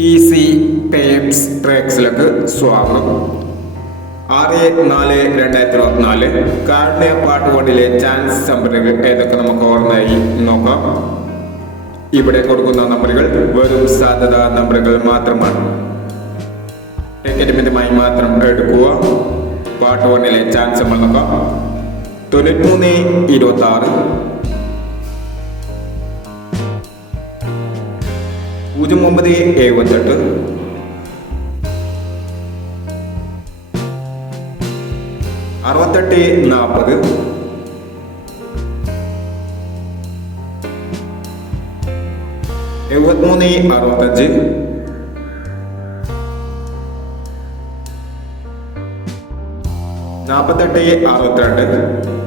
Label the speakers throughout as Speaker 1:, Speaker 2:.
Speaker 1: Easy tapes ട്രാക്സിലേക്ക് സ്വാഗതം. ആറ് നാല് രണ്ടായിരത്തി ഇരുപത്തിനാല് കാരുണ്യ പാട്ടുകൊണ്ടിലെ ചാൻസ് നമ്പറുകൾ ഏതൊക്കെ നമുക്ക് ഓർമ്മയായി നോക്കാം. ഇവിടെ കൊടുക്കുന്ന നമ്പറുകൾ വെറും സാധ്യത നമ്പറുകൾ മാത്രമാണ്. ടിക്കറ്റ് മാത്രം എടുക്കുക. പാട്ട് വണ്ണിലെ ചാൻസ് നമ്മൾ നോക്കാം. തൊണ്ണൂറ്റി മൂന്ന് ഇരുപത്തി ആറ് പൂജ്യം ഒമ്പത് എഴുപത്തെട്ട് അറുപത്തെട്ട് നാൽപ്പത്. എഴുപത്തിമൂന്ന് അറുപത്തഞ്ച്. നാൽപ്പത്തെട്ട് അറുപത്തിരണ്ട്.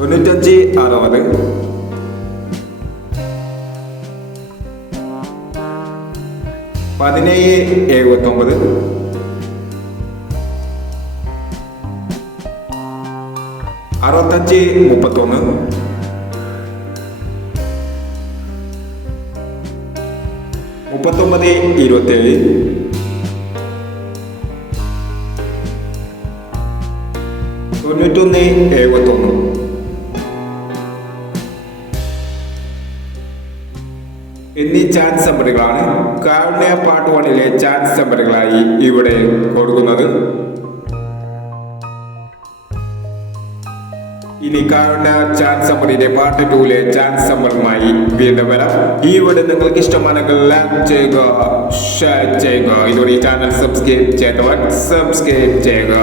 Speaker 1: തൊണ്ണൂറ്റഞ്ച് അറുപത് പതിനേഴ് എഴുപത്തൊമ്പത്. അറുപത്തഞ്ച് മുപ്പത്തൊന്ന്. മുപ്പത്തൊമ്പത് ഇരുപത്തേഴ്. തൊണ്ണൂറ്റൊന്ന് എഴുപത്തൊന്ന്. എന്നീ ചാൻസ് നമ്പറുകളാണ് കാരുണ്യ പാർട്ട് വണ്ണിലെ ചാൻസ് നമ്പറുകളായി ഇവിടെ കൊടുക്കുന്നത്. ഇനി കാരുണ്യ ചാൻസ് നമ്പറിന്റെ പാർട്ട് ടൂലെ ചാൻസ് നമ്പറുമായി വീണ്ടും വരാം. ഈ വീഡിയോ നിങ്ങൾക്ക് ഇഷ്ടമാണെങ്കിൽ ലൈക്ക് ചെയ്യുക ഷെയർ ചെയ്യുക. ഇതോടെ ഈ ചാനൽ സബ്സ്ക്രൈബ് ചെയ്തവർ സബ്സ്ക്രൈബ് ചെയ്യുക.